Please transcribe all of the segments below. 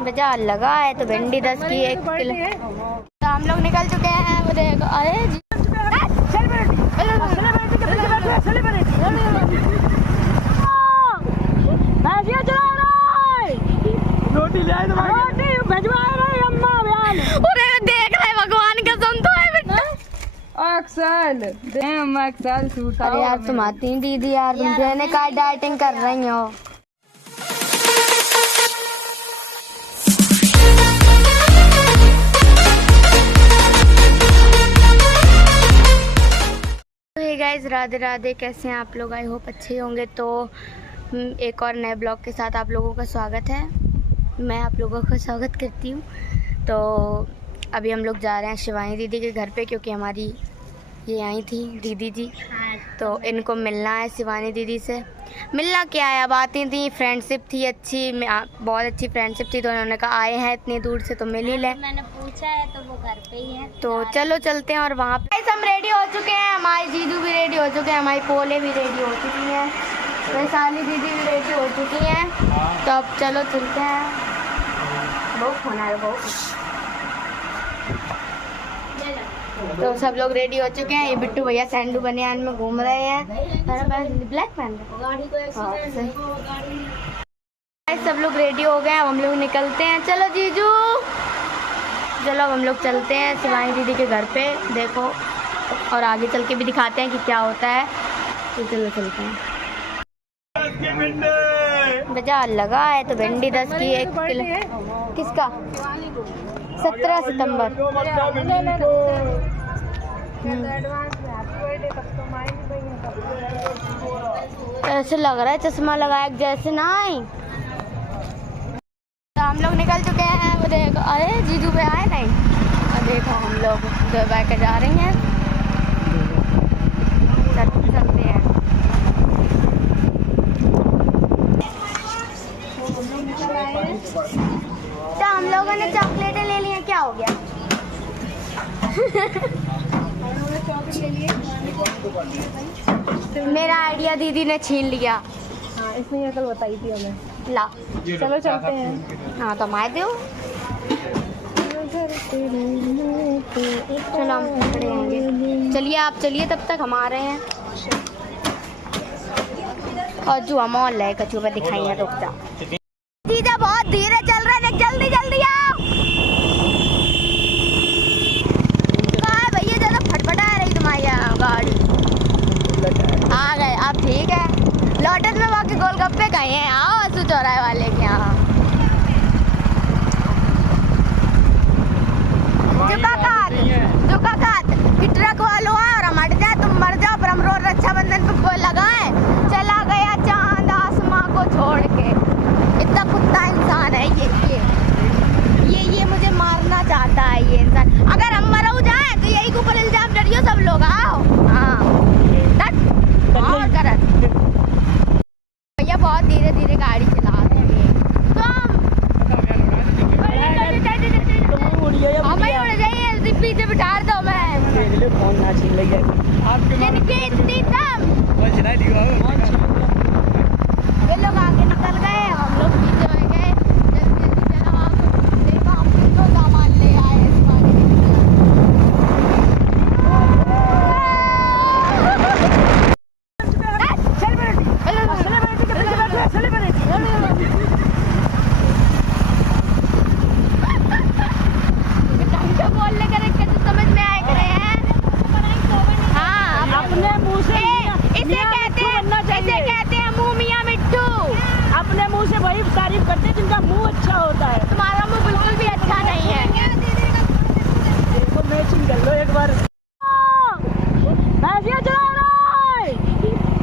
बाजार लगा है तो भिंडी 10 की 1 किलो। तो हम लोग निकल चुके हैं। वो देखो, अरे रोटी भिजवा रहे अम्मा देख रहे भगवान कसम तो है बेटा। अक्सर सूट। अरे यार तुम आती नहीं दीदी यार, तुम कहने का डाइटिंग कर रही हो। हे गाइस, राधे राधे, कैसे हैं आप लोग? आई होप अच्छे होंगे। तो एक और नए ब्लॉग के साथ आप लोगों का स्वागत है। मैं आप लोगों का स्वागत करती हूँ। तो अभी हम लोग जा रहे हैं शिवानी दीदी के घर पे, क्योंकि हमारी ये आई थी दीदी जी, तो इनको मिलना है शिवानी दीदी से। मिलना क्या है, अब आती थी, फ्रेंडशिप थी अच्छी, बहुत अच्छी फ्रेंडशिप थी, तो उन्होंने कहा आए हैं इतनी दूर से तो मिल ही लें। मैंने पूछा है तो वो घर पे ही है। तो चलो चलते हैं। और वहाँ पे हम रेडी हो चुके हैं, हमारी जीजू भी रेडी हो चुके हैं, हमारी पोले भी रेडी हो चुकी हैं, वैशाली दीदी भी रेडी हो चुकी हैं। तो अब चलो चलते हैं। बहुत होना है बहुत। तो सब लोग रेडी हो चुके हैं। ये बिट्टू भैया सैंडू बनियान में घूम रहे हैं, ब्लैक पहन रहे। सब लोग रेडी हो गए, अब हम लोग निकलते हैं। चलो जीजू, चलो अब हम लोग चलते हैं शिवानी दीदी के घर पे। देखो, और आगे चल के भी दिखाते हैं कि क्या होता है। तो चलो चलते हैं। बाजार लगा है तो भिंडी 10 की 1 किलो। किसका? 17 सितंबर। ऐसे लग रहा है चश्मा लगाया जैसे ना ही। तो हम लोग निकल चुके हैं। वो देखो, अरे जीजू पे आए नहीं। और देखो हम लोग दबा के जा रही हैं। चलते हैं। तो हम लोगों ने चॉकलेटें ले ली हैं, क्या हो गया? मेरा आइडिया दीदी ने छीन लिया। हाँ, इसने ये कल बताई थी हमें। ला, चलो चलते हैं। हाँ तो हमारे दो। चलो हम खड़े होंगे। चलिए आप चलिए, तब तक हम आ रहे हैं। और जो मॉल है कचू पे दिखाई रुक जा। दीदा बहुत धीरे चल रहे हैं, जल्दी जल्दी आओ। कहाँ भैया, ज़्यादा फटफटा रही तुम्हारी गाड़ी। आ गए आप, ठीक है। लॉटस में बाकी गोलगप्पे कहीं हैं, आओ असू चौराहे वाले के यहाँ। कि ट्रक वालों आए और हम हट जाए, तुम मर जाओ, पर हम रोज रक्षाबंधन पे लगाए। चला गया चांद आसमां को छोड़ के। इतना कुत्ता इंसान है ये मुझे मारना चाहता है ये इंसान। अगर हम मरो जाए तो यही के ऊपर इल्जाम डरियो सब लोग। आओ हाँ और करत भैया बहुत धीरे धीरे गाड़ी चला रहे हैं। हमें उड़ जाइए, पीछे बिठा दो। मैं ये लोग आगे निकल गए, हम लोग पीछे हो गए। जल्दी जल्दी चलो आप। देखो हम कितना सामान ले आए हैं। बोलने का समझ में आए करे हैं। हाँ, अपने मुँह से इसे कहते हैं मुँह मियाँ मिट्टू। अपने मुँह से वही तारीफ करते जिनका मुँह अच्छा होता है। तुम्हारा मुँह बिल्कुल भी अच्छा नहीं है। देखो मैचिंग कर लो एक बार।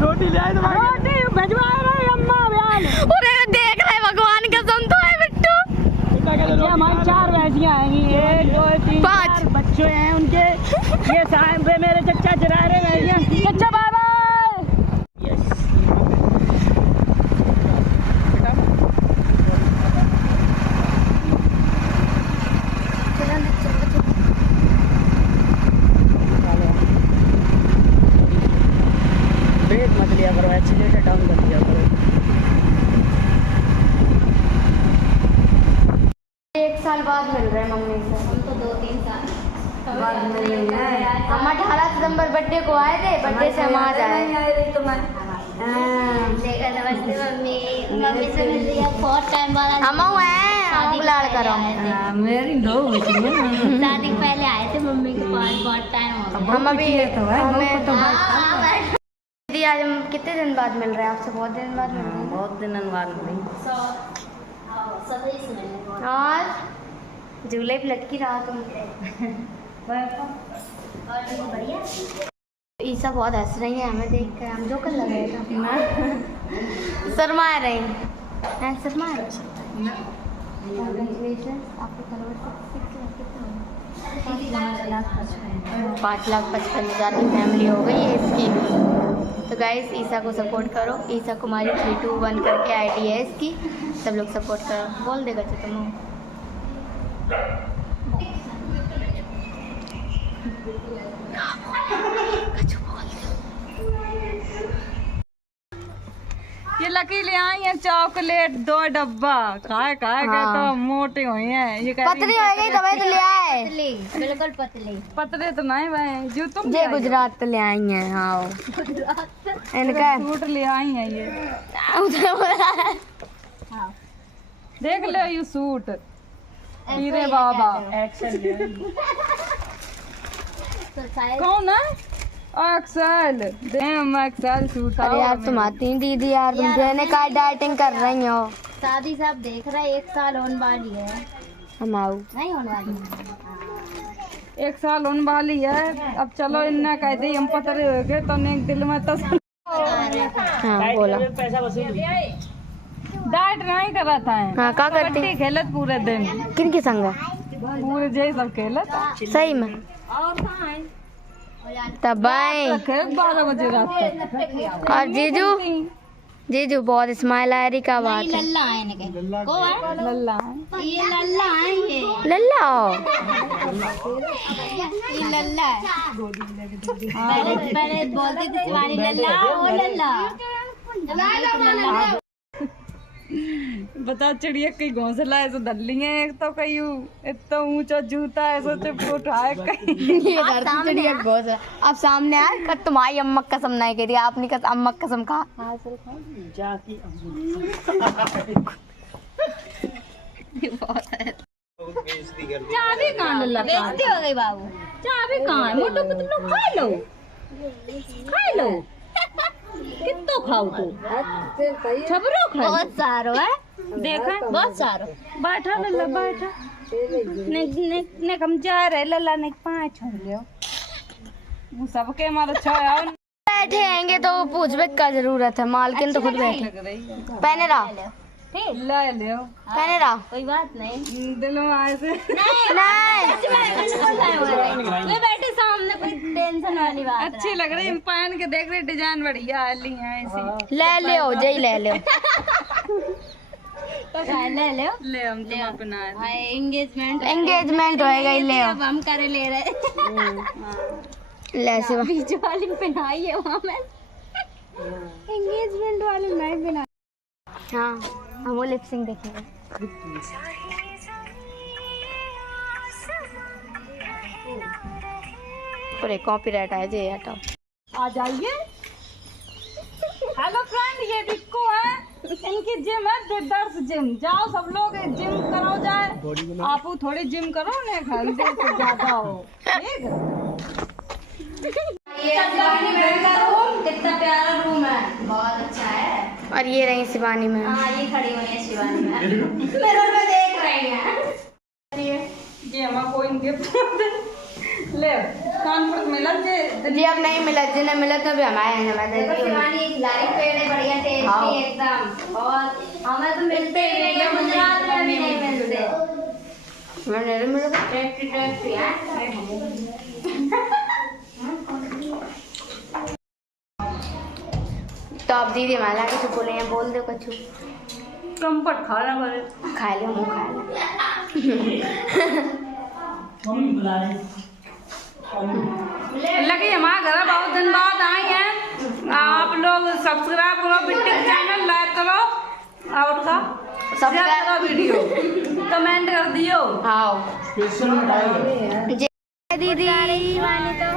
रोटी ले आए, रोटी भिजवा रहे अम्मा देख रहे भगवान कसम तो है बिट्टू। हमारी 4 भैंसियाँ आएंगी, 1 2 3 5 बच्चे हैं उनके। ये साहब पे मेरे चचा चरा रहे भैंसियाँ। चचा बाय बाय। ब्रेक मत लिया करो, एक्सीलेटर डाउन कर दिया करो। साल बाद मिल रहे हैं मम्मी से। हम तो 2-3 साल बाद में मिल रहे हैं। हम 18 सितंबर बर्थडे को आए थे, बर्थडे से हम आज आए। नमस्ते मम्मी। मम्मी से मिल रही है बहुत टाइम बाद। हम हैं बुलाड़ करो। मेरी दो बच्चियां शादी के पहले आए थे मम्मी के पास, बहुत टाइम हो गया। हम अभी हाँ, दीदी आज हम कितने दिन बाद मिल रहे हैं आपसे? बहुत दिन बाद मिल रहे हैं। बहुत दिन बाद मिली। सभी से मिलने को। आज झूले पे लटकी रहा तुम। और भी बढ़िया। ईसा बहुत हंस रही है हमें देख कर, हम जो कर लग रहे थे। शर्मा रही हैं, शर्मा रही। आपको 5,55,000 की फैमिली हो गई है इसकी। तो गाइस ईसा को सपोर्ट करो। ईसा कुमारी 321 करके आईडी है इसकी, सब लोग सपोर्ट करो। बोल देगा तो तुम ये लकी ले आई है चॉकलेट 2 डब्बा। खाए खाए के तो मोटे हुए हैं। ये पतली हो गई दवाई तो ले आए। पतली, बिल्कुल पतली। पतले तो नहीं भाई, जो तुम ये गुजरात तो ले आई हैं। हाँ इनका सूट ले आई है ये। हाँ। देख लो ये सूट। हीरे बाबा एक्शन तो शायद कौन है? Excel them excel suit. अरे यार तुम आती नहीं दीदी यार, तुम कहने का डाइटिंग कर रही हो। शादी साहब देख रहे हैं, 1 साल होने वाली है। हम आओ नहीं होने वाली। 1 साल होने वाली है। अब चलो इन्ना कह दी हम पतरे हो गए तो एक दिल में तो हाँ बोला। डाइट नहीं करा था। हाँ क्या करती? कबड्डी खेलत पूरे दिन, किन के संग? पूरे जय सब खेलत। सही में और कहाँ है? तब बाय। खेल 12 बजे रात तक। और जीजू जीजू बहुत स्माइल आ रही का बात है। लल्ला है इनके। को है? लल्ला ये लल्ला है ये। लल्ला हो ये लल्ला है। पहले बोलती थी शिवानी लल्ला ओ लल्ला। बता चिड़िया कहीं घोंसला है तो दल्ली है। एक तो कहीं इतना ऊंचा जूता है सो चुप उठाए कहीं। ये धरती चिड़िया बहुत है। अब सामने आए कर तुम्हारी अम्मा कसम नहीं करी, आपने कसम अम्मा कसम खा। चाबी कहाँ लल्ला? बेइज्जती हो गई बाबू। चाबी कहाँ है? मोटो तुम खा लो, खा लो। कितो खाओ तू? छबरो खाओ। बहुत सारो है। देखा बहुत सारो। बैठा लल्ला बैठा। ने हम जा रहे लल्ला ने 5 छोड़ लियो। वो सबके मारो छोया। बैठे आएंगे तो पूछबे का जरूरत है, मालकिन तो खुद बैठे। पहने रहा ले लियो। पहने रहा कोई बात नहीं। दिलों आए से नहीं मैं बैठे सामने, कोई टेंशन वाली बात अच्छी लग रही है। पहन के देख रहे डिजाइन बढ़िया ली है ऐसी। ले लियो जय ले लियो। तो ले ले ले हम तो अपना एंगेजमेंट एंगेजमेंट होएगा ही ले अब हम करे ले रहे। ले सिवा बीच वाली पहनाई है वहाँ में, एंगेजमेंट वाली नहीं पहनाई। हाँ हम वो लिपसिंग देखेंगे। अरे कॉपीराइट आया जे हटाओ। आ जाइए। हेलो फ्रेंड, ये बिक्कू है। इनकी जिम है दर्श जिम। जाओ सब लोग जिम करो जाए। आप थोड़ी जिम करो ने घंटे से ज्यादा हो। ठीक ये शिवानी मैम का रूम कितना प्यारा रूम है, बहुत अच्छा है। और ये रही शिवानी मैम। हाँ ये खड़ी हुई है शिवानी मैम, मिरर में देख रही हैं। ये हमारा कोई गिफ्ट ले कानपुर मिला जी अब नहीं मिला, जिन्हें मिला तो भी हमारे यहाँ शिवानी खिलाड़ी पेड़ बढ़िया टेस्टी एकदम, बहुत हमें तो मिलते ही नहीं है, गुजरात में भी नहीं मिलते। मैंने मिला टेस्टी टेस्टी है। तो आप दीदी हमारा कुछ बोले हैं, बोल दो कछु। कंपट खा रहा है। खा लो मुँह खा लो। लगी हमारे घर बहुत दिन बाद आई हैं। आप लोग सब्सक्राइब करो, बिट्टी चैनल लाइक करो और का शेयर करो वीडियो, कमेंट कर दियो। हाँ दीदी आ रही मानी तो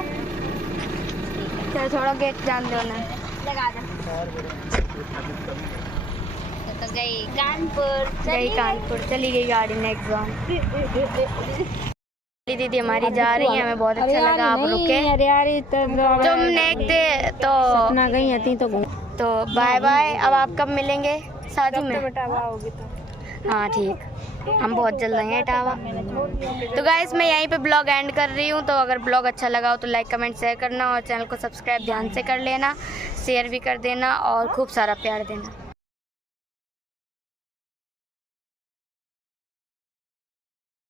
चलो थोड़ा गेट जान दो ना, लगा दो। तो गई कानपुर चली गई गाड़ी ने एग्जाम। दीदी हमारी जा रही है, हमें बहुत अच्छा लगा आप रुके। तुम नेक तो बाय बाय। अब आप कब मिलेंगे शादी में? हाँ ठीक, हम बहुत जल्द आएंगे इटावा। तो गाइस मैं यहीं पे ब्लॉग एंड कर रही हूँ। तो अगर ब्लॉग अच्छा लगा हो तो लाइक कमेंट शेयर करना और चैनल को सब्सक्राइब ध्यान से कर लेना, शेयर भी कर देना और खूब सारा प्यार देना।